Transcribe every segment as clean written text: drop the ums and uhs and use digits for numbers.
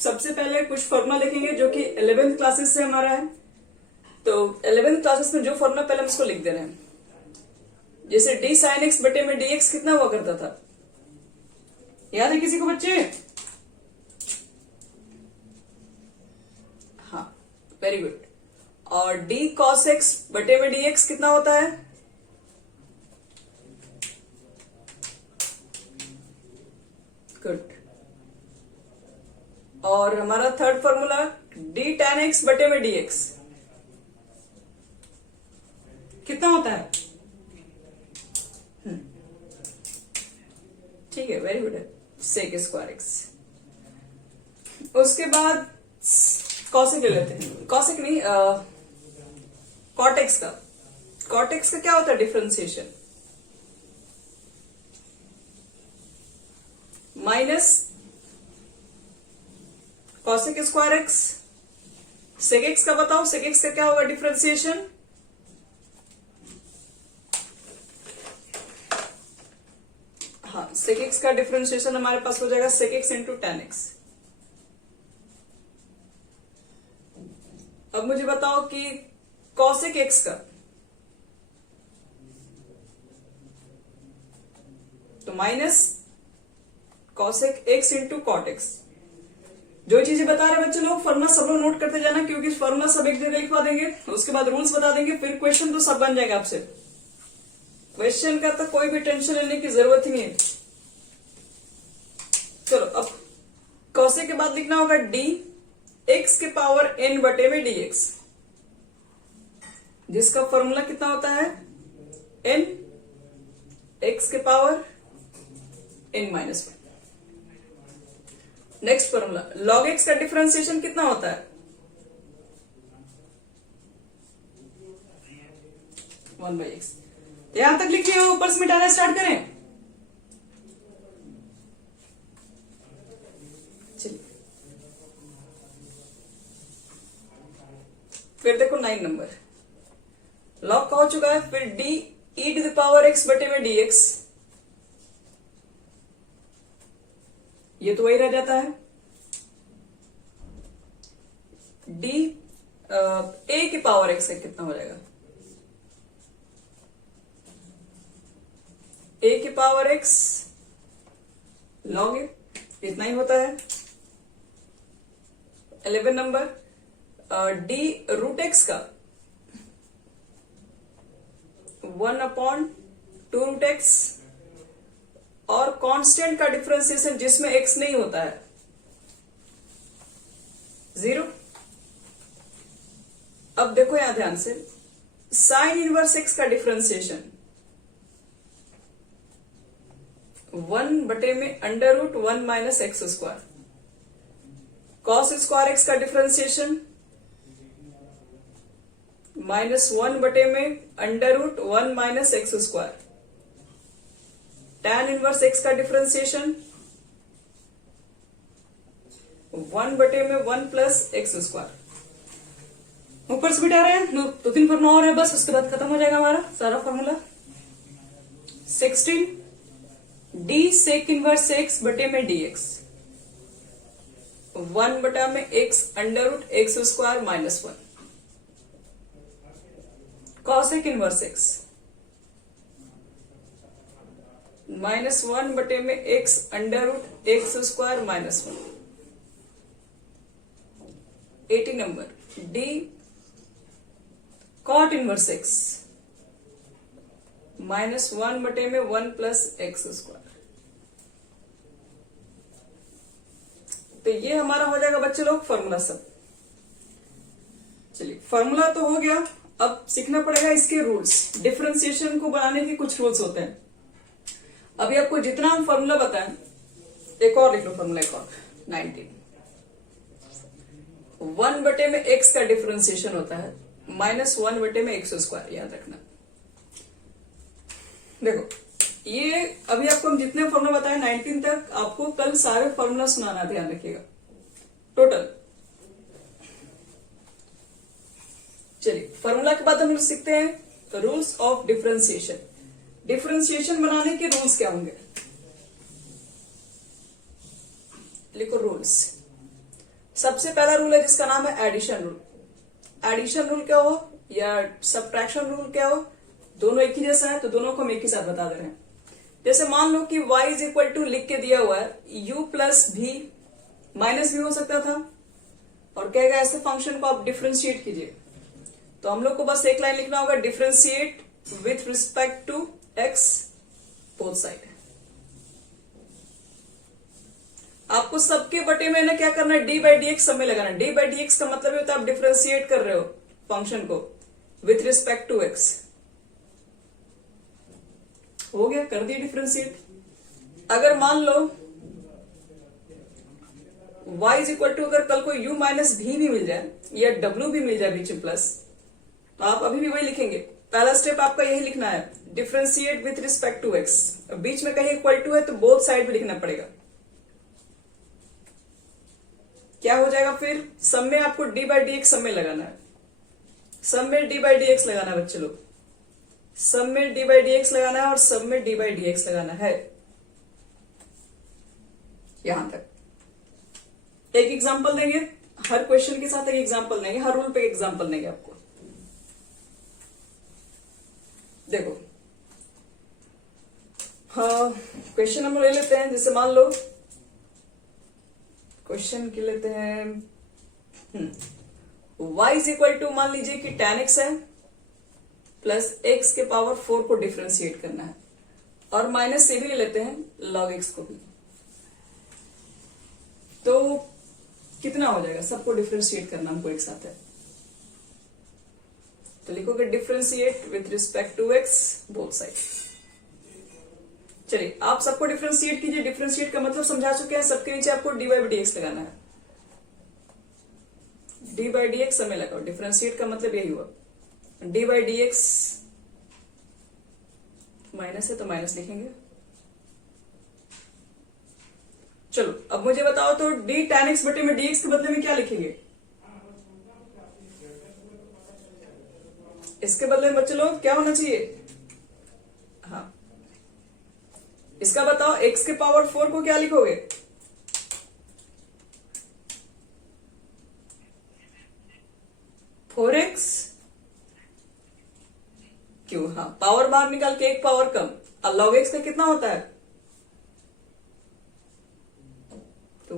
सबसे पहले कुछ फॉर्मूला लिखेंगे जो कि 11th क्लासेस से हमारा है। तो 11th क्लासेस में जो फॉर्मूला पहले हम इसको लिख दे रहे हैं, जैसे डी साइन एक्स बटे में डी एक्स कितना हुआ करता था, याद है किसी को बच्चे? हाँ, वेरी गुड। और डी कॉस एक्स बटे में डी एक्स कितना होता है? गुड। और हमारा third formula D tan x बटे में डी एक्स कितना होता है? ठीक है, वेरी गुड है, सेक स्क्वायर एक्स। उसके बाद कॉसेक ले लेते हैं, कॉसेक नहीं, कॉटेक्स का। कॉटेक्स का क्या होता है? Differentiation minus cosec square X. Sec X का बताओ, सेक एक्स का क्या होगा डिफरेंशिएशन? हाँ, सेक एक्स का डिफरेंशिएशन हमारे पास हो जाएगा sec X into tan X. अब मुझे बताओ कि कॉसेक एक्स का, तो minus cosec X into cot X. जो चीजें बता रहे बच्चे लोग, फॉर्मूला सब लोग नोट करते जाना, क्योंकि फॉर्मूला सब एक जगह लिखवा देंगे, उसके बाद रूल्स बता देंगे, फिर क्वेश्चन तो सब बन जाएगा आपसे। क्वेश्चन का तो कोई भी टेंशन लेने की जरूरत ही नहीं है। चलो, अब कॉसेक के बाद लिखना होगा डी एक्स के पावर n बटे में डी एक्स, जिसका फॉर्मूला कितना होता है? n एक्स के power n minus 1। Next formula log x का डिफरेंशिएशन कितना होता है? 1/x। यहां तक लिख लिया, ऊपर से मिटाना स्टार्ट करें। चलिए, फिर देखो 9 नंबर लॉग का हो चुका है। फिर D E to the power x बटे में dx, ये तो वही रह जाता है। डी a की पावर x है, कितना हो जाएगा? a की पावर x log a, इतना ही होता है। 11 नंबर डी रूट एक्स का 1/2 रूट एक्स, और कांस्टेंट का डिफरेंशिएशन जिसमें x नहीं होता है 0। अब देखो यहां ध्यान से, साइन इनवर्स x का डिफरेंशिएशन 1 बटे में √1 minus x square. Cos square x का डिफरेंशिएशन -1 बटे में √1 minus x square. tan inverse x का डिफरेंशिएशन 1 बटे में 1 प्लस एक्स स्क्वायर। ऊपर से बिठा रहे हैं, 2-3 फॉर्मूला और है बस, उसके बाद खत्म हो जाएगा हमारा सारा formula. 16 D sec inverse x बटे में dx, 1 बटा में x √x square minus 1। Cosec inverse x -1 बटे में x √x square minus 1। 18 number D cot inverse x -1 बटे में 1 प्लस एक्स स्क्वायर। तो ये हमारा हो जाएगा बच्चे लोग फॉर्मूला सब। चलिए, फॉर्मूला तो हो गया, अब सीखना पड़ेगा इसके रूल्स। डिफरेंशिएशन को बनाने के कुछ रूल्स होते हैं। अभी आपको जितना हम फॉर्मूला बताएं, एक और लिख लो फॉर्मूला, एक और 19। 1 बटे में x का डिफरेंशिएशन होता है -1 बटे में एक्स स्क्वायर, याद रखना। देखो, ये अभी आपको हम जितने फॉर्मूला बताए 19 तक, आपको कल सारे फॉर्मूला सुनाना, ध्यान रखिएगा टोटल। चलिए, फॉर्मूला के बाद हम लोग सीखते हैं रूल्स ऑफ डिफरेंशिएशन। डिफरेंशिएशन बनाने के रूल्स क्या होंगे? लिखो रूल्स। सबसे पहला रूल है जिसका नाम है एडिशन रूल। एडिशन रूल क्या हो या सब्ट्रैक्शन रूल क्या हो, दोनों एक ही जैसा है, तो दोनों को हम एक ही साथ बता दे रहे हैं। जैसे मान लो कि y इज इक्वल टू लिख के दिया हुआ है u प्लस भी माइनस भी हो सकता था, और कहेगा ऐसे फंक्शन को आप डिफ्रेंशिएट कीजिए, तो हम लोग को बस एक लाइन लिखना होगा, differentiate with respect to x both side. आपको सबके बटे में ना क्या करना है, डी बाई डी एक्स सब में लगाना है। डी बाई डी एक्स का मतलब होता है आप डिफ्रेंशिएट कर रहे हो फंक्शन को विथ रिस्पेक्ट टू एक्स। हो गया, कर दिया डिफ्रेंशिएट। अगर मान लो y इज इक्वल टू, अगर कल को u माइनस भी मिल जाए या w भी मिल जाए बीच में प्लस, तो आप अभी भी वही लिखेंगे। पहला स्टेप आपका यही लिखना है, differentiate with respect to x। बीच में कहीं इक्वल टू है तो बोथ साइड भी लिखना पड़ेगा। क्या हो जाएगा फिर, सब में आपको डी बाई डी एक्स सब में लगाना है, सब में डी बाई डी एक्स लगाना है बच्चे लोग, सब में डी बाई डी एक्स लगाना है और सब में डी बाई डी एक्स लगाना है। यहां तक एक एग्जांपल देंगे, हर क्वेश्चन के साथ एक एग्जांपल देंगे, हर रूल पे एक एग्जांपल देंगे आपको। देखो हाँ, क्वेश्चन हम ले लेते हैं, जैसे मान लो क्वेश्चन के लेते हैं y इज इक्वल टू, मान लीजिए कि tan x है प्लस x के पावर 4 को डिफ्रेंशिएट करना है, और माइनस से भी ले लेते हैं log x को भी। तो कितना हो जाएगा, सबको डिफ्रेंशिएट करना हमको एक साथ है, तो लिखोगे differentiate with respect to x both side. चलिए आप सबको डिफ्रेंशिएट कीजिए। डिफ्रेंशिएट का मतलब समझा चुके हैं, सबके नीचे आपको डी बाई डी एक्स लगाना है, डी बाई डी एक्स समय लगाओ। डिफ्रेंशिएट का मतलब यही हुआ, D by D x minus है तो माइनस लिखेंगे। चलो अब मुझे बताओ तो डी टैन एक्स बटे में डी एक्स के बदले में क्या लिखेंगे, इसके बदले में बच्चे लोग क्या होना चाहिए, हाँ इसका बताओ, x के पावर 4 को क्या लिखोगे, फोर एक्स क्यों, हाँ पावर बाहर निकाल के एक पावर कम, और log x का कितना होता है, तो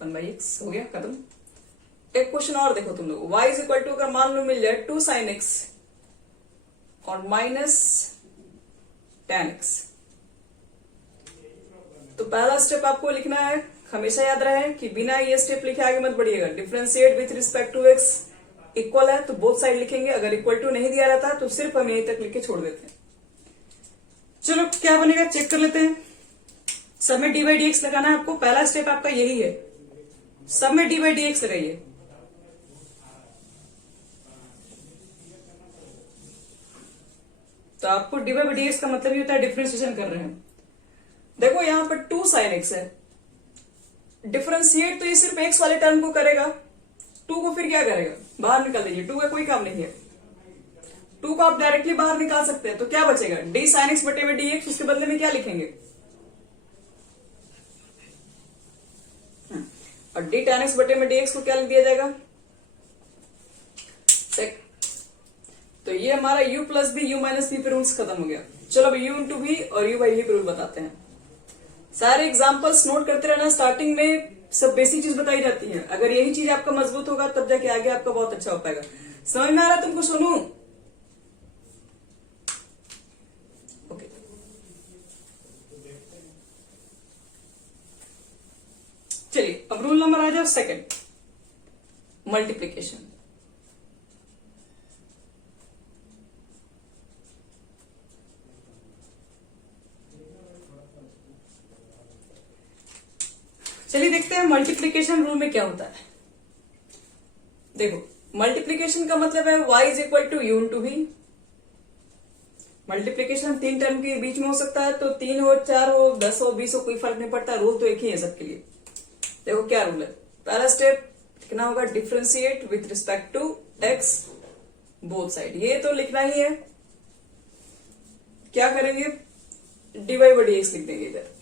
1/x हो गया खत्म। एक क्वेश्चन और देखो तुम लोग, y इज इक्वल टू, अगर मान लो मिल जाए 2 sin x और माइनस tan x, तो पहला स्टेप आपको लिखना है, हमेशा याद रहे कि बिना ये स्टेप लिखे आगे मत बढ़िएगा। Differentiate with respect to x equal है तो बोथ साइड लिखेंगे, अगर इक्वल टू नहीं दिया रहता तो सिर्फ हम यहीं तक लिख के छोड़ देते हैं। चलो क्या बनेगा चेक कर लेते हैं। सब में डी बाई डी एक्स लगाना है आपको, पहला स्टेप आपका यही है, सब में डी बाई डी एक्स लगाइए। तो आपको डी बाई डी एक्स का मतलब ये होता है डिफरेंशिएशन कर रहे हैं। देखो यहां पर 2 sin x है, डिफरेंशिएट तो ये सिर्फ x वाले टर्म को करेगा, 2 को फिर क्या करेगा, बाहर निकाल दीजिए, 2 का कोई काम नहीं है, 2 को आप डायरेक्टली बाहर निकाल सकते हैं, तो क्या बचेगा, डी sin x बटे में डी एक्स, उसके बदले में क्या लिखेंगे, और डी tan x बटे में डी एक्स को क्या लिख दिया जाएगा, तो ये हमारा u plus V u minus V पे रूल्स खत्म हो गया। चलो अब u इंटू भी और u बाई v पे रूल बताते हैं। सारे एग्जांपल्स नोट करते रहना, स्टार्टिंग में सब बेसिक चीज बताई जाती है, अगर यही चीज आपका मजबूत होगा तब जाके आगे आपका बहुत अच्छा हो पाएगा। समझ में आ रहा तुमको सोनू, ओके। चलिए अब रूल नंबर आ जाओ सेकंड, मल्टीप्लीकेशन। चलिए देखते हैं मल्टीप्लीकेशन रूल में क्या होता है। देखो मल्टीप्लीकेशन का मतलब है y is equal to U into V. Multiplication 3 term के बीच में हो सकता है, तो 3 हो, 4 हो, 10 हो, 20 हो, कोई फर्क नहीं पड़ता, रूल तो एक ही है सबके लिए। देखो क्या रूल है, पहला स्टेप लिखना होगा differentiate with respect to x both side, ये तो लिखना ही है। क्या करेंगे, D Y by D X लिख देंगे इधर।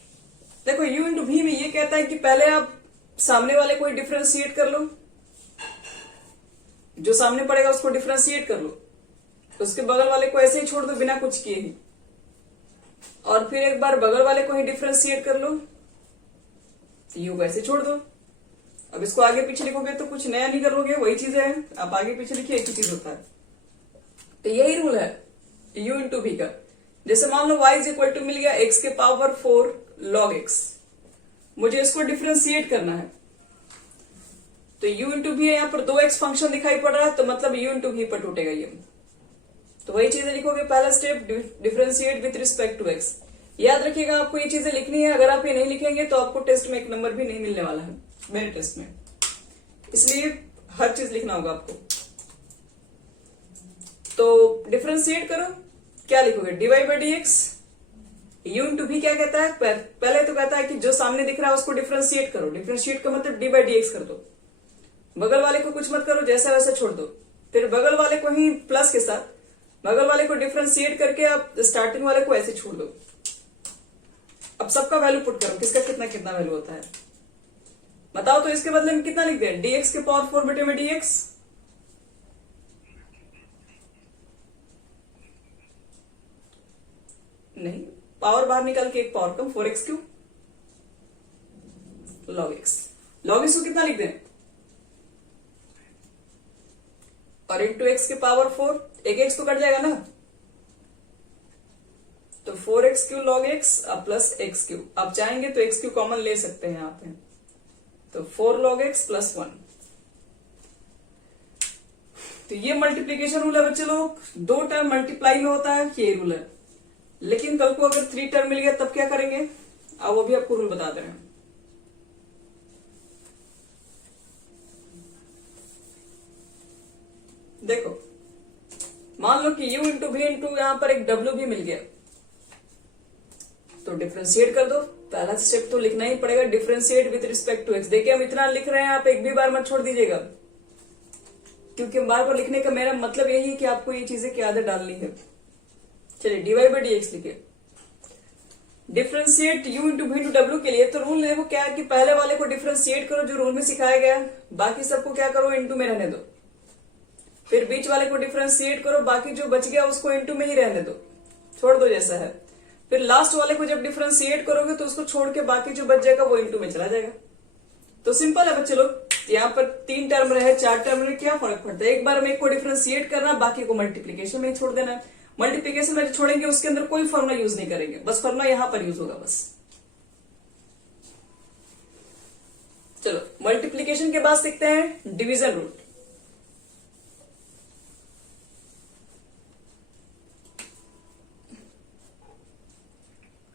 देखो u इंटू भी में ये कहता है कि पहले आप सामने वाले को ही डिफरेंशिएट कर लो, जो सामने पड़ेगा उसको डिफरेंशिएट कर लो, उसके बगल वाले को ऐसे ही छोड़ दो बिना कुछ किए ही, और फिर एक बार बगल वाले को ही डिफरेंशिएट कर लो, यू को ऐसे छोड़ दो। अब इसको आगे पीछे लिखोगे तो कुछ नया नहीं करोगे, वही चीजें हैं, आप आगे पीछे लिखिए एक ही चीज होता है। तो यही रूल है u इंटू भी का। जैसे मान लो y इज इक्वल टू मिल गया x के पावर 4 log x, मुझे इसको डिफरेंशिएट करना है, तो u इंटू भी है, यहाँ पर 2x फंक्शन दिखाई पड़ रहा है, तो मतलब u इंटू भी पर टूटेगा ये। तो वही चीजें लिखोगे, पहला step differentiate with respect to x। याद रखिएगा आपको ये चीजें लिखनी है, अगर आप ये नहीं लिखेंगे तो आपको टेस्ट में 1 नंबर भी नहीं मिलने वाला है, मेरे टेस्ट में, इसलिए हर चीज लिखना होगा आपको। तो डिफरेंशिएट करो, क्या लिखोगे, dy by D x. You into भी क्या कहता है, पहले तो कहता है कि जो सामने दिख रहा है उसको डिफरेंशिएट करो, डिफरेंशिएट का मतलब डी बाई डी एक्स कर दो, बगल वाले को कुछ मत करो, जैसा वैसा छोड़ दो, फिर बगल वाले को ही प्लस के साथ बगल वाले को डिफरेंशिएट करके आप स्टार्टिंग वाले को ऐसे छोड़ दो। अब सबका वैल्यू पुट करो, किसका कितना कितना वैल्यू होता है बताओ। तो इसके बदले में कितना लिख दें, dx के पावर 4 बटे में dx, नहीं पावर बाहर निकाल के एक पावर कम, 4x cube log x। log x को कितना लिख दें, और इंटू एक्स के पावर 4, एक एक्स तो कट जाएगा ना, तो 4x क्यू log x अब प्लस x क्यू। आप चाहेंगे तो x क्यू कॉमन ले सकते हैं यहाँ पे, तो 4 log x प्लस 1। तो ये मल्टीप्लीकेशन रूल है बच्चे लोग, 2 टर्म मल्टीप्लाई में होता है, ये रूल है। लेकिन कल को अगर 3 टर्म मिल गया तब क्या करेंगे, अब वो भी आपको रूल बता दे रहे हैं। देखो मान लो कि u इंटू भी इंटू यहां पर एक w भी मिल गया, तो डिफरेंशिएट कर दो। पहला स्टेप तो लिखना ही पड़ेगा, differentiate with respect to x। देखिए हम इतना लिख रहे हैं, आप एक भी बार मत छोड़ दीजिएगा, क्योंकि बार बार लिखने का मेरा मतलब यही है कि आपको ये चीजें की आदत डालनी है। चलिए dy बाई डी एक्स लिखिए, डिफरेंशिएट u इंटू भी इंटू डब्ल्यू के लिए तो रूल देखो क्या है कि पहले वाले को डिफरेंशिएट करो जो रूल में सिखाया गया, बाकी सबको क्या करो इंटू में रहने दो, फिर बीच वाले को डिफरेंशिएट करो, बाकी जो बच गया उसको इंटू में ही रहने दो, छोड़ दो जैसा है। फिर लास्ट वाले को जब डिफरेंशिएट करोगे तो उसको छोड़ के बाकी जो बच जाएगा वो इंटू में चला जाएगा। तो सिंपल है बच्चे लोग, यहाँ पर 3 टर्म रहे 4 टर्म रहे, क्या फर्क पड़ता है, एक बार में एक को डिफरेंशिएट करना, बाकी को मल्टीप्लीकेशन में ही छोड़ देना है। मल्टीप्लीकेशन में छोड़ेंगे उसके अंदर कोई फॉर्मूला यूज नहीं करेंगे, बस फॉर्मूला यहां पर यूज होगा बस। चलो मल्टीप्लीकेशन के बाद सीखते हैं डिवीजन रूल।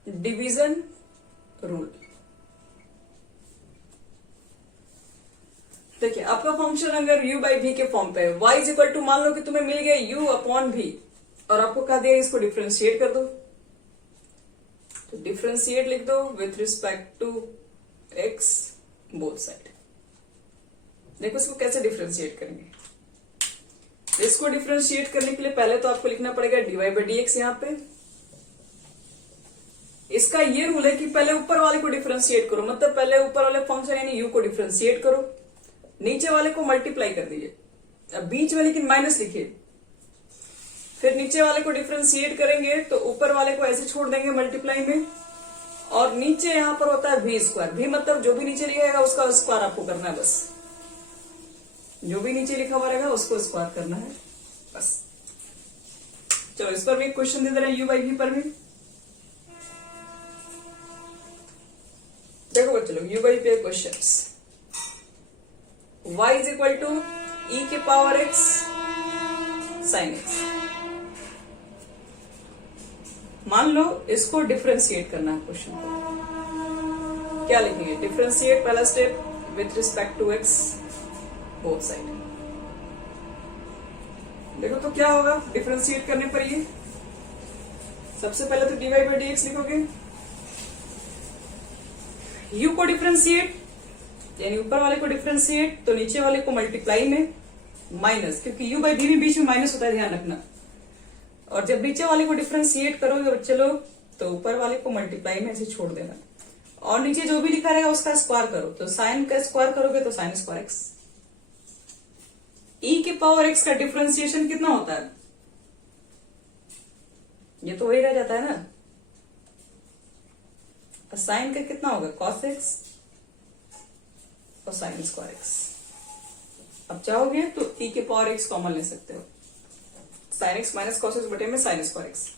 डिवीजन रूल देखिए, आपका फंक्शन अगर u बाई भी के फॉर्म पे है, y इज इक्वल टू मान लो कि तुम्हें मिल गया u अपॉन भी, और आपको कहा दिया इसको डिफरेंशिएट कर दो, तो डिफरेंशिएट लिख दो with respect to x both side. देखो इसको कैसे डिफरेंशिएट करेंगे, इसको डिफरेंशिएट करने के लिए पहले तो आपको लिखना पड़ेगा dy बाई डी एक्स। यहाँ पे इसका ये रूल है कि पहले ऊपर वाले को डिफरेंशिएट करो, मतलब पहले ऊपर वाले फंक्शन यानी u को डिफरेंशिएट करो, नीचे वाले को मल्टीप्लाई कर दीजिए, अब बीच में लेकिन माइनस लिखिए, फिर नीचे वाले को डिफरेंशिएट करेंगे तो ऊपर वाले को ऐसे छोड़ देंगे मल्टीप्लाई में, और नीचे यहां पर होता है भी स्क्वायर। भी मतलब जो भी नीचे लिखा रहेगा उसका स्क्वायर आपको करना है, बस जो भी नीचे लिखा हुआ रहेगा उसको स्क्वायर करना है बस। चलो इस पर भी क्वेश्चन दे दे रहे हैं, u बाई भी पर भी देखो बच्चों लोग, u बाई पे questions, y is equal to e के पावर x साइन x। मान लो इसको डिफरेंशिएट करना है क्वेश्चन को, क्या लिखेंगे, डिफरेंशिएट पहला step with respect to x both side. देखो तो क्या होगा डिफरेंशिएट करने पर, ये सबसे पहले तो dy बाई डी एक्स लिखोगे, u को डिफरेंशिएट यानी ऊपर वाले को डिफरेंशिएट तो नीचे वाले को मल्टीप्लाई में माइनस, क्योंकि u बाई भी में बीच में माइनस होता है, ध्यान रखना। और जब नीचे वाले को डिफरेंशिएट करोगे बच्चे लोग तो ऊपर वाले को मल्टीप्लाई में ऐसे छोड़ देना, और नीचे जो भी लिखा रहेगा उसका स्क्वायर करो, तो साइन का स्क्वायर करोगे तो साइन स्क्वायर एक्स। ई के पावर एक्स का डिफरेंशिएशन कितना होता है? ये तो वही रह जाता है ना। साइन का कितना होगा? कॉस एक्स और साइन स्क्वायर एक्स। अब चाहोगे तो ई के पावर एक्स कॉमन ले सकते हो, sine x minus cos x बटे में साइन स्क्वायर एक्स।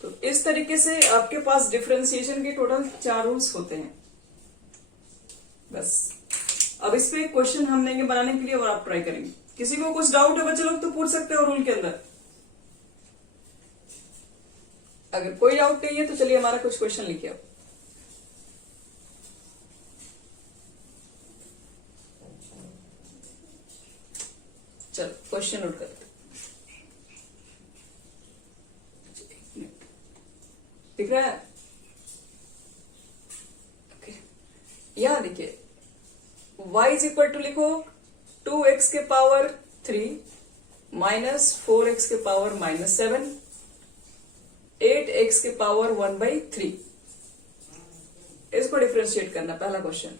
तो इस तरीके से आपके पास डिफरेंशिएशन के टोटल 4 रूल्स होते हैं। बस अब इस पे क्वेश्चन हम देंगे बनाने के लिए और आप ट्राई करेंगे। किसी को कुछ डाउट है बच्चे लोग तो पूछ सकते हो रूल के अंदर। अगर कोई डाउट नहीं है तो चलिए हमारा कुछ क्वेश्चन लिखिए। चलो क्वेश्चन नोट करते। दिख रहा है? ओके, यहां देखिए y इज इक्वल टू लिखो 2x के पावर 3 माइनस 4x के पावर माइनस 7 8x के पावर 1/3। इसको डिफरेंशिएट करना, पहला क्वेश्चन।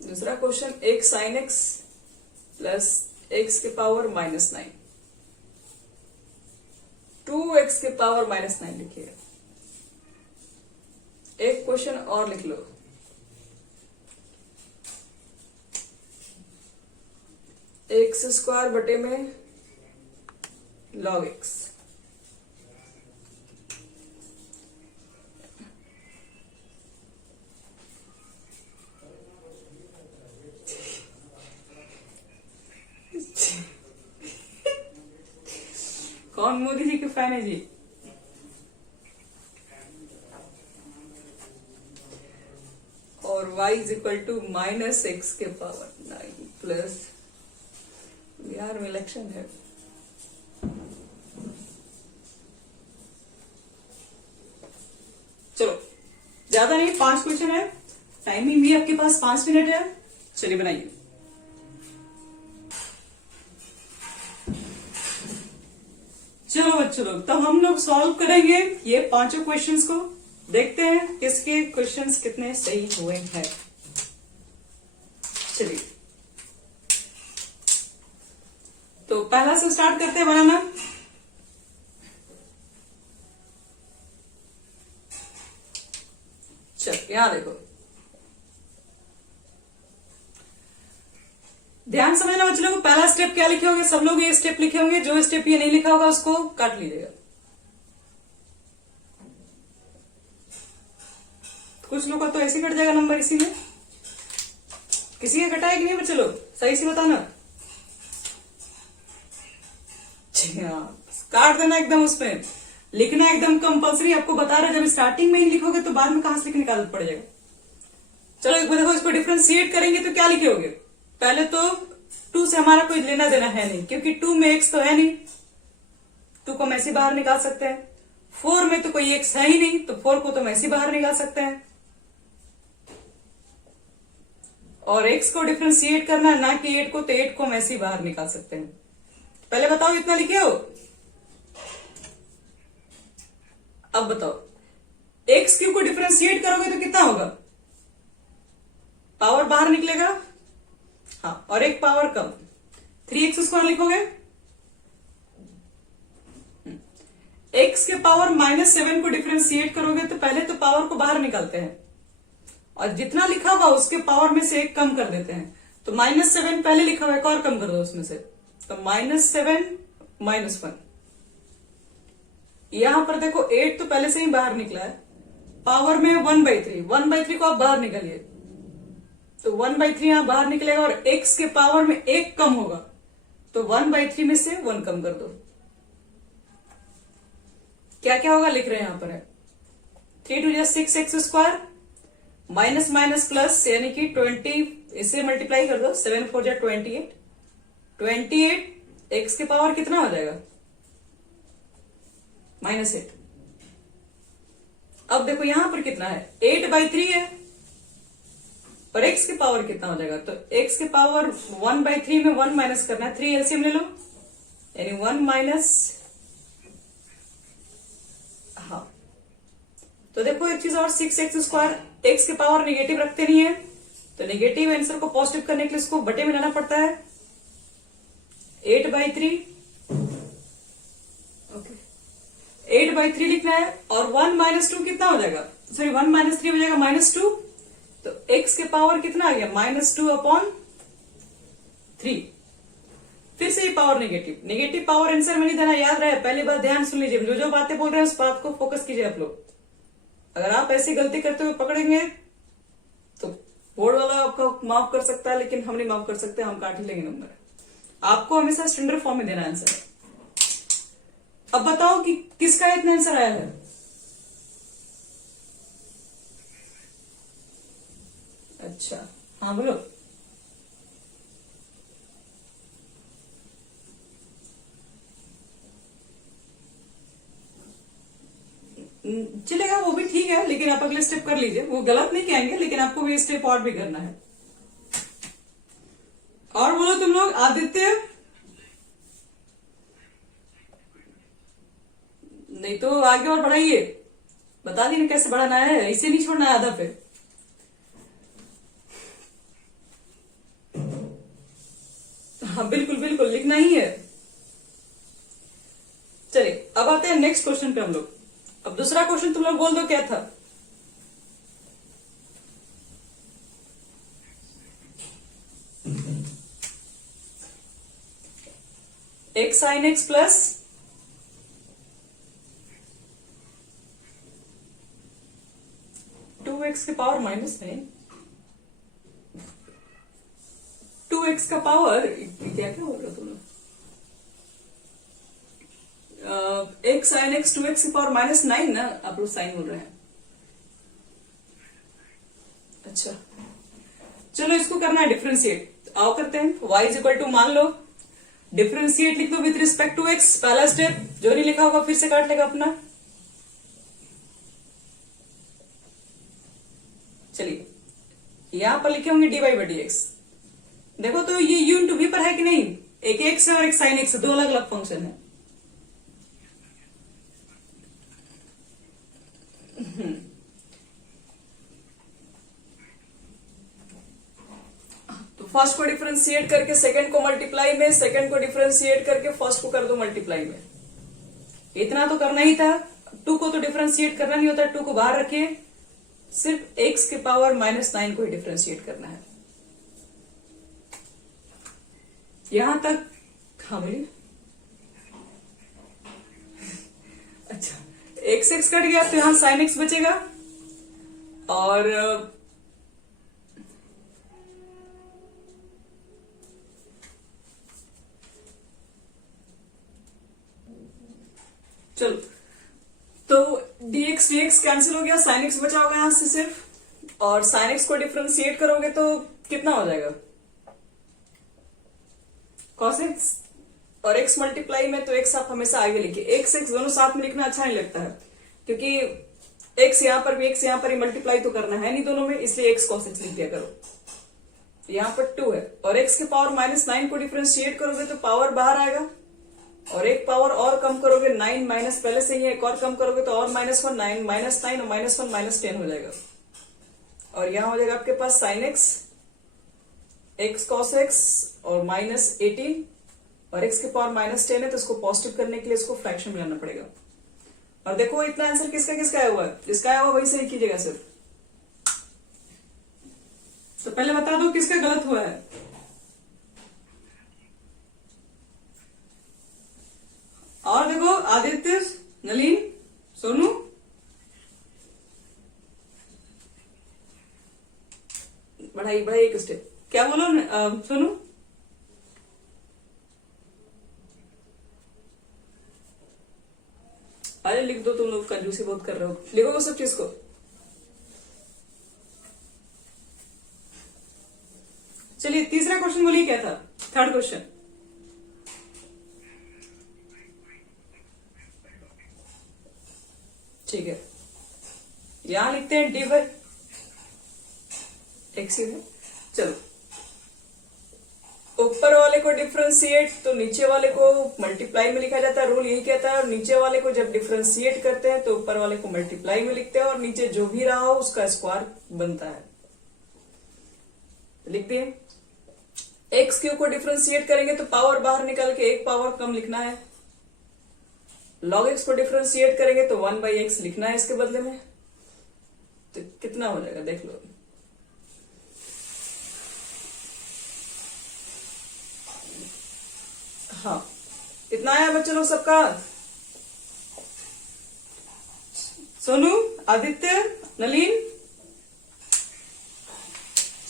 दूसरा क्वेश्चन एक साइन x प्लस x के पावर माइनस 9 2x के पावर माइनस 9 लिखिए। एक क्वेश्चन और लिख लो, एक्स स्क्वायर बटे में लॉग एक्स। कौन मोदी जी के फैन है जी? और y is equal to minus X के पावर 9 प्लस, बिहार में इलेक्शन है। चलो ज्यादा नहीं, 5 क्वेश्चन है, टाइमिंग भी आपके पास 5 मिनट है। चलिए बनाइए। चलो बच्चों लोग, तब हम लोग सॉल्व करेंगे ये 5 क्वेश्चंस को। देखते हैं किसके क्वेश्चंस कितने सही हुए हैं। चलिए तो पहला से स्टार्ट करते हैं बनाना। चल यहां देखो, ध्यान समझना बच्चों लोग। पहला स्टेप क्या लिखे होंगे? सब लोग ये स्टेप लिखे होंगे। जो स्टेप ये नहीं लिखा होगा उसको काट लीजिएगा। कुछ लोग का तो ऐसे कट जाएगा नंबर इसी में। किसी का कटा है कि नहीं बच्चे लोग? सही से बताना। काट देना एकदम, उसमें लिखना एकदम कंपल्सरी। आपको बता रहे जब स्टार्टिंग में ही लिखोगे तो बाद में कहां से लिखने का आदत पड़ जाएगा। चलो एक बार देखो, इसको डिफरेंशिएट करेंगे तो क्या लिखे? पहले तो 2 से हमारा कोई लेना देना है नहीं, क्योंकि 2 में x तो है नहीं, 2 को हम ऐसे बाहर निकाल सकते हैं। 4 में तो कोई x है ही नहीं, तो 4 को तो हम ऐसे बाहर निकाल सकते हैं। और x को डिफरेंशिएट करना है ना कि 8 को, तो 8 को हम ऐसे बाहर निकाल सकते हैं। पहले बताओ इतना लिखे हो? अब बताओ एक्स क्यू को डिफरेंशिएट करोगे तो कितना होगा? पावर बाहर निकलेगा, हाँ, और एक पावर कम, 3x² लिखोगे। एक्स के पावर -7 को डिफरेंशिएट करोगे तो पहले तो पावर को बाहर निकालते हैं और जितना लिखा होगा उसके पावर में से एक कम कर देते हैं। तो -7 पहले लिखा हुआ है, एक और कम कर दो उसमें से, तो -7 -1। यहां पर देखो 8 तो पहले से ही बाहर निकला है, पावर में 1/3, 1/3 को आप बाहर निकालिए तो 1/3 यहां बाहर निकलेगा और x के पावर में 1 कम होगा, तो 1/3 में से 1 कम कर दो। क्या क्या होगा लिख रहे हैं यहां पर है 3 2 6x², माइनस माइनस प्लस यानी कि 20, इसे मल्टीप्लाई कर दो, 7 4 28, 28 x के पावर कितना हो जाएगा? -8। अब देखो यहां पर कितना है, 8/3 है और x के पावर कितना हो जाएगा? तो x के पावर 1/3 में 1 माइनस करना है, 3 एलसीएम ले लो, यानी 1 माइनस, हाँ तो देखो एक चीज और, 6x², x के पावर नेगेटिव रखते नहीं है, तो नेगेटिव आंसर को पॉजिटिव करने के लिए इसको बटे में लाना पड़ता है। 8/3, ओके 8/3 लिखना है। और 1 - 2 कितना हो जाएगा, सॉरी 1 - 3 हो जाएगा -2, तो x के पावर कितना आ गया -2/3। फिर से ये power negative, negative power answer में नहीं देना, याद रहे। पहली बात ध्यान सुन लीजिए, जो जो बातें बोल रहे हैं उस बात को फोकस कीजिए आप लोग। अगर आप ऐसी गलती करते हुए पकड़ेंगे तो बोर्ड वाला आपका माफ कर सकता है, लेकिन हम नहीं माफ कर सकते, हम काट ही लेंगे नंबर। आपको हमेशा स्टैंडर्ड फॉर्म में देना आंसर। अब बताओ कि किसका इतना आंसर आया है। अच्छा हाँ बोलो। चलेगा, वो भी ठीक है, लेकिन आप अगले स्टेप कर लीजिए। वो गलत नहीं कहेंगे, लेकिन आपको भी स्टेप और भी करना है। और बोलो तुम लोग। आदित्य नहीं तो आगे और बढ़ाइए, बता दी ना कैसे बढ़ाना है, इसे नहीं छोड़ना है आधा पे। हाँ बिल्कुल बिल्कुल लिखना ही है। चलिए अब आते हैं नेक्स्ट क्वेश्चन पे हम लोग। अब दूसरा क्वेश्चन तुम लोग बोल दो क्या था। x sin x plus 2x के पावर -9, 2x का पावर क्या क्या बोल रहे हो तुम लोग। x sin x 2x की पावर -9 ना, आप लोग साइन बोल रहे हैं। अच्छा चलो इसको करना है डिफरेंशिएट, आओ करते हैं। y = मान लो डिफरेंशिएट लिख दो विथ रिस्पेक्ट टू x। पहला स्टेप, जो नहीं लिखा होगा फिर से काट लेगा अपना। चलिए यहां पर लिखे होंगे dy/dx। देखो तो ये u × v पर है कि नहीं, एक x है और एक sin x है, दो अलग अलग फंक्शन है। तो फर्स्ट को डिफरेंशिएट करके सेकंड को मल्टीप्लाई में, सेकंड को डिफरेंशिएट करके फर्स्ट को कर दो मल्टीप्लाई में। इतना तो करना ही था। 2 को तो डिफरेंशिएट करना नहीं होता, 2 को बाहर रखिए, सिर्फ x के पावर -9 को ही डिफरेंशिएट करना है। यहां तक हाँ बोलिए। अच्छा x कट गया तो यहां sin x बचेगा, और चलो तो dx dx कैंसिल हो गया, sin x बचा होगा यहां से सिर्फ, और sin x को डिफरेंशिएट करोगे तो कितना हो जाएगा cos x, और x मल्टीप्लाई में तो x आप हमेशा आगे लिखिए। x दोनों साथ में लिखना अच्छा नहीं लगता है, क्योंकि x यहां पर भी x यहां पर ही मल्टीप्लाई तो करना है नहीं दोनों में, इसलिए x cos x लिख दिया करो। यहां पर 2 है, और x के पावर -9 को डिफरेंशिएट करोगे तो पावर बाहर आएगा, और एक पावर और कम करोगे 9 माइनस पहले से ही एक और कम करोगे तो और -1 9 -9 और -1 -10 हो जाएगा। और यहां हो जाएगा आपके पास sin x, x cos x और -18, और x के पावर -10 है तो इसको पॉजिटिव करने के लिए इसको फ्रैक्शन में लाना पड़ेगा। और देखो इतना आंसर किसका किसका आया हुआ है, जिसका आया हुआ वही सही कीजिएगा सिर्फ। तो पहले बता दो किसका गलत हुआ है। और देखो आदित्य, नलिन, सोनू, बढ़ाई बढ़ाई एक स्टेप। क्या बोलो सोनू। अरे लिख दो, तुम लोग कंजूसी बहुत कर रहे हो, लिखो वो सब चीज को। चलिए तीसरा क्वेश्चन बोलिए क्या था, थर्ड क्वेश्चन। ठीक है, यहां लिखते हैं dy/x है। चलो ऊपर वाले को डिफरेंशिएट तो नीचे वाले को मल्टीप्लाई में लिखा जाता है, रूल यही कहता है। और नीचे वाले को जब डिफरेंशिएट करते हैं तो ऊपर वाले को मल्टीप्लाई में लिखते हैं और नीचे जो भी रहा हो उसका स्क्वायर बनता है। लिख दिए। एक्स क्यू को डिफरेंशिएट करेंगे तो पावर बाहर निकाल के एक पावर कम लिखना है। लॉग एक्स को डिफरेंशिएट करेंगे तो 1/x लिखना है इसके बदले में। तो कितना हो जाएगा देख लो। हाँ, कितना आया बच्चों लोग सबका? सोनू, आदित्य, नलीन,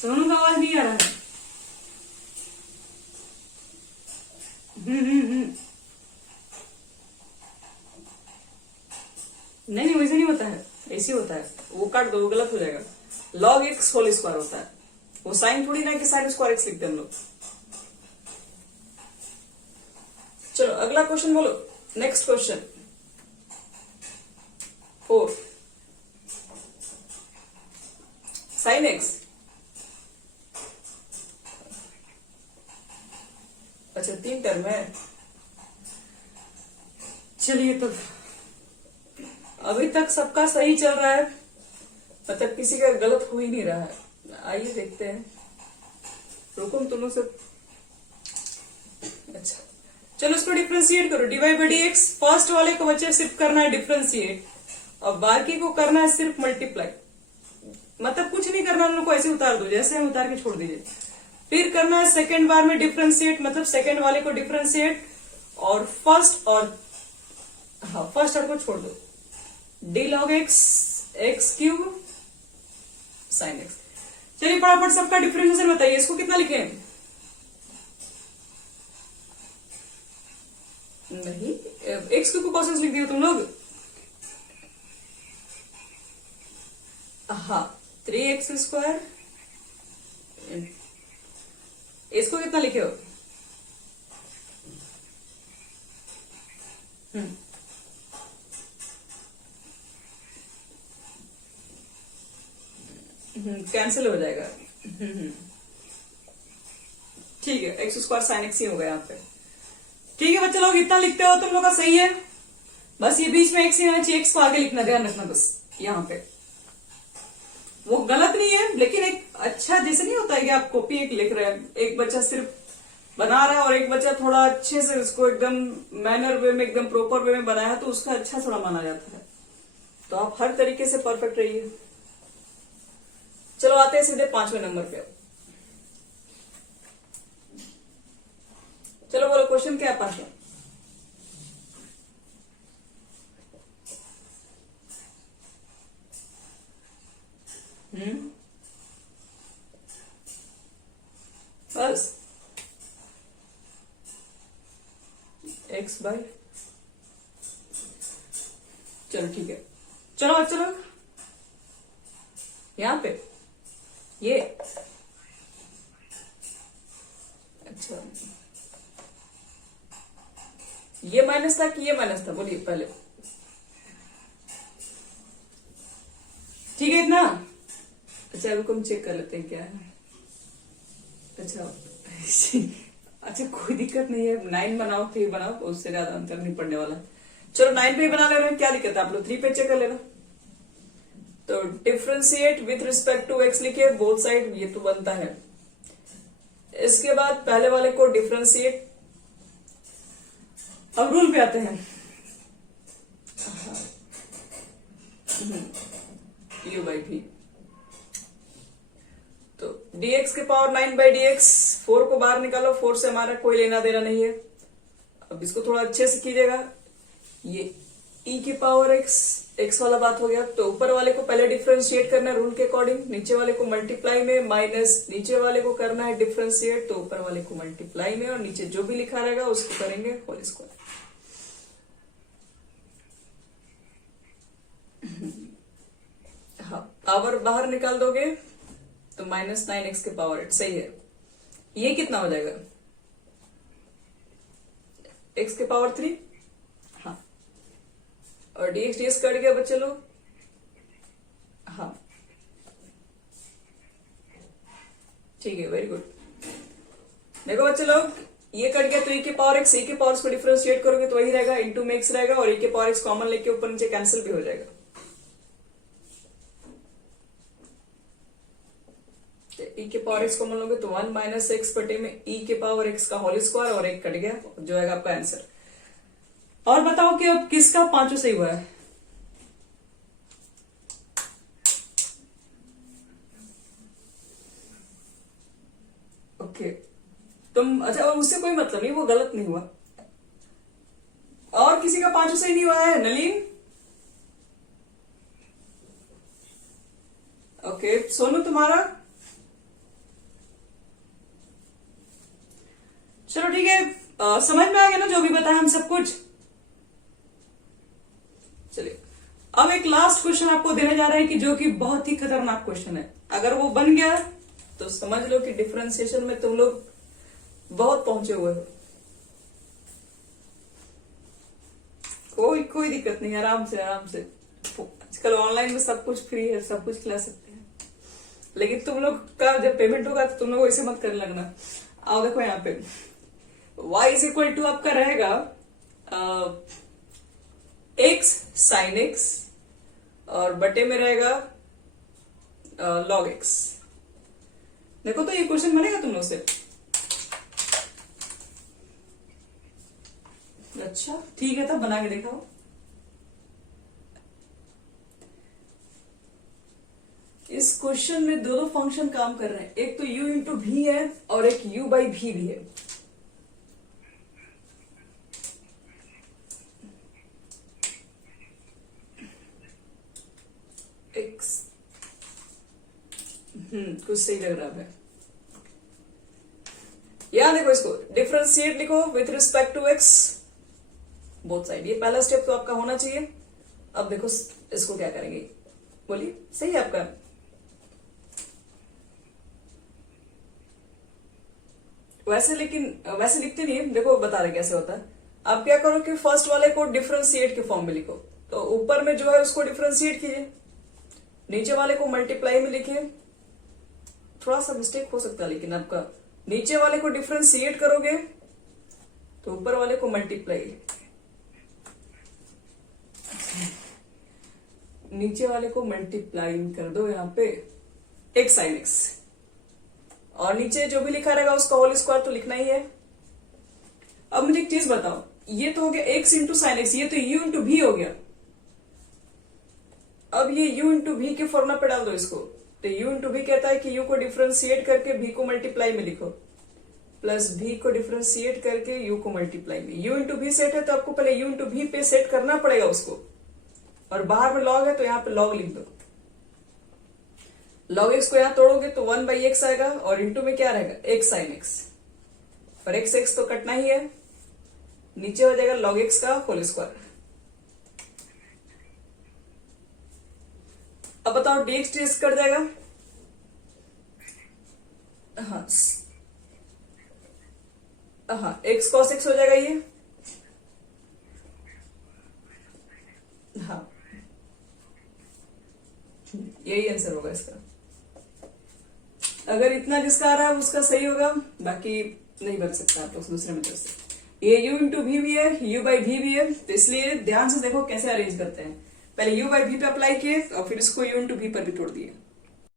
सोनू का आवाज नहीं आ रहा है। नहीं वैसे नहीं होता है, ऐसे होता है। वो काट दो, वो गलत हो जाएगा। लॉग एक्स होल स्क्वायर होता है, वो साइन थोड़ी ना कि साइन स्क्वायर एक्स लिखते हैं हम लोग। चलो अगला क्वेश्चन बोलो। Next question 4 sine x. अच्छा 3 टर्म है। चलिए तो अभी तक सबका सही चल रहा है, मतलब किसी का गलत हो ही नहीं रहा है। आइए देखते हैं। रुको तुम लोग से। अच्छा चलो इसको डिफरेंशिएट करो। dy बाई dx फर्स्ट वाले को बच्चे सिर्फ करना है डिफरेंशिएट और बाकी को करना है सिर्फ मल्टीप्लाई। मतलब कुछ नहीं करना, उन लोग को ऐसे उतार दो जैसे हम उतार के छोड़ दीजिए। फिर करना है सेकेंड बार में डिफरेंशिएट, मतलब सेकेंड वाले को डिफरेंशिएट और फर्स्ट और हाँ फर्स्ट और को छोड़ दो। D log x x cube sine x. चलिए फटाफट सबका डिफरेंशिएशन बताइए। इसको कितना लिखे? नहीं, एक्स क्यूब को कॉसेंस लिख दिए तुम लोग। हाँ 3x²। इसको कितना लिखे हो? कैंसिल हो जाएगा। ठीक है, x² साइन एक्स ही होगा यहाँ पे। ठीक है बच्चे लोग, इतना लिखते हो तुम लोग का सही है। बस ये बीच में एक्स ही रहना चाहिए, एक्स को आगे लिखना, ध्यान रखना बस यहाँ पे। वो गलत नहीं है, लेकिन एक अच्छा जैसे नहीं होता है कि आप कॉपी एक लिख रहे हैं, एक बच्चा सिर्फ बना रहा है और एक बच्चा थोड़ा अच्छे से उसको एकदम मैनर वे में एकदम प्रॉपर वे में बनाया तो उसका अच्छा थोड़ा माना जाता है। तो आप हर तरीके से परफेक्ट रहिए। चलो आते हैं सीधे 5वें नंबर पे। चलो बोलो क्वेश्चन क्या पास है? बस x बाय, चलो ठीक है। चलो चलो यहां पे ये अच्छा ये माइनस था कि ये माइनस था? बोलिए पहले। ठीक है इतना। अच्छा रुको हम चेक कर लेते हैं क्या है। अच्छा अच्छा कोई दिक्कत नहीं है, 9 बनाओ 3 बनाओ, उससे ज्यादा अंतर नहीं पड़ने वाला। चलो 9 पे ही बना ले रहे हैं, क्या दिक्कत है? आप लोग 3 पे चेक कर लेना। तो differentiate with respect to X लिखे बोथ साइड, ये तो बनता है। इसके बाद पहले वाले को डिफरेंशिएट। अब रूल पे आते हैं। u बाई भी तो dx के पावर 9 बाई dx, 4 को बाहर निकालो, 4 से हमारा कोई लेना देना नहीं है। अब इसको थोड़ा अच्छे से कीजिएगा। ये e की पावर x वाला बात हो गया। तो ऊपर वाले को पहले डिफरेंशिएट करना है रूल के अकॉर्डिंग, नीचे वाले को मल्टीप्लाई में, माइनस नीचे वाले को करना है डिफरेंशिएट तो ऊपर वाले को मल्टीप्लाई में, और नीचे जो भी लिखा रहेगा उसको करेंगे होल स्क्वायर। हाँ पावर बाहर निकाल दोगे तो -9x के पावर 8 सही है। ये कितना हो जाएगा? x के पावर 3। हाँ और dx कट गया बच्चे लोग। हाँ ठीक है, वेरी गुड। देखो बच्चे लोग, ये कट गया तो e के पावर x, e के पावर को डिफरेंशिएट करोगे तो वही रहेगा, इंटू में x रहेगा, और e के पावर x कॉमन लेके ऊपर नीचे कैंसिल भी हो जाएगा। e के पावर x कॉमन लोगे तो 1 माइनस एक्स बटे में e के पावर x का होल स्क्वायर, और एक कट गया, जो आएगा आपका आंसर। और बताओ कि अब किसका पांचों सही हुआ है? ओके तुम, अच्छा उससे कोई मतलब नहीं, वो गलत नहीं हुआ। और किसी का पांचों सही नहीं हुआ है? नलीन? ओके सोनू तुम्हारा? चलो ठीक है, समझ में आ गया ना जो भी बताया हम सब कुछ? चलिए अब एक लास्ट क्वेश्चन आपको देने जा रहा है कि जो कि बहुत ही खतरनाक क्वेश्चन है। अगर वो बन गया तो समझ लो कि डिफरेंशिएशन में तुम लोग बहुत पहुंचे हुए हो। कोई दिक्कत नहीं, आराम से आराम से। आजकल ऑनलाइन में सब कुछ फ्री है, सब कुछ खिला सकते हैं, लेकिन तुम लोग का जब पेमेंट होगा तो तुम लोग ऐसे मत करने लगना। आओ देखो यहाँ पे y इज इक्वल टू आपका रहेगा x साइन x, और बटे में रहेगा log x। देखो तो ये क्वेश्चन बनेगा तुम लोग से। अच्छा ठीक है, तब बना के दिखाओ। इस क्वेश्चन में दो फंक्शन काम कर रहे हैं, एक तो u इंटू भी है और एक u बाई भी है। x कुछ सही लग रहा है। याद देखो, इसको डिफरेंशिएट लिखो with respect to x both side. ये पहला स्टेप तो आपका होना चाहिए। अब देखो इसको क्या करेंगे, बोलिए सही है आपका? वैसे लिखते नहीं है, देखो बता रहे कैसे होता है। आप क्या करो कि फर्स्ट वाले को डिफरेंशिएट के फॉर्म में लिखो, तो ऊपर में जो है उसको डिफरेंशिएट कीजिए, नीचे वाले को मल्टीप्लाई में लिखिए। थोड़ा सा मिस्टेक हो सकता है, लेकिन आपका नीचे वाले को डिफरेंशिएट करोगे तो ऊपर वाले को मल्टीप्लाई, नीचे वाले को मल्टीप्लाई कर दो यहाँ पे x साइन x, और नीचे जो भी लिखा रहेगा उसका होल स्क्वायर तो लिखना ही है। अब मुझे एक चीज बताओ, ये तो हो गया x इंटू साइन x, ये तो u इंटू भी हो गया। अब ये u इंटू भी के फॉर्मूला पे डाल दो इसको, तो u इंटू भी कहता है कि u को डिफरेंशिएट करके v को मल्टीप्लाई में लिखो, प्लस v को डिफरेंशिएट करके u को मल्टीप्लाई में। u इंटू भी सेट है तो आपको पहले u इंटू भी पे सेट करना पड़ेगा उसको, और बाहर में log है तो यहाँ पे log लिख दो। log x को यहाँ तोड़ोगे तो 1 बाई एक्स आएगा, और इंटू में क्या रहेगा x साइन x, और x तो कटना ही है, नीचे हो जाएगा log x का होल स्क्वायर। अब बताओ dx dx कट जाएगा। हाँ x cos x हो जाएगा ये। हाँ यही आंसर होगा इसका। अगर इतना जिसका आ रहा है उसका सही होगा, बाकी नहीं बन सकता आप लोग दूसरे मेथड से। ये u इंटू भी है, u बाई भी है, तो इसलिए ध्यान से देखो कैसे अरेंज करते हैं। पहले u बाई भी पे अप्लाई किए और फिर इसको u इंटू भी पर भी तोड़ दिए।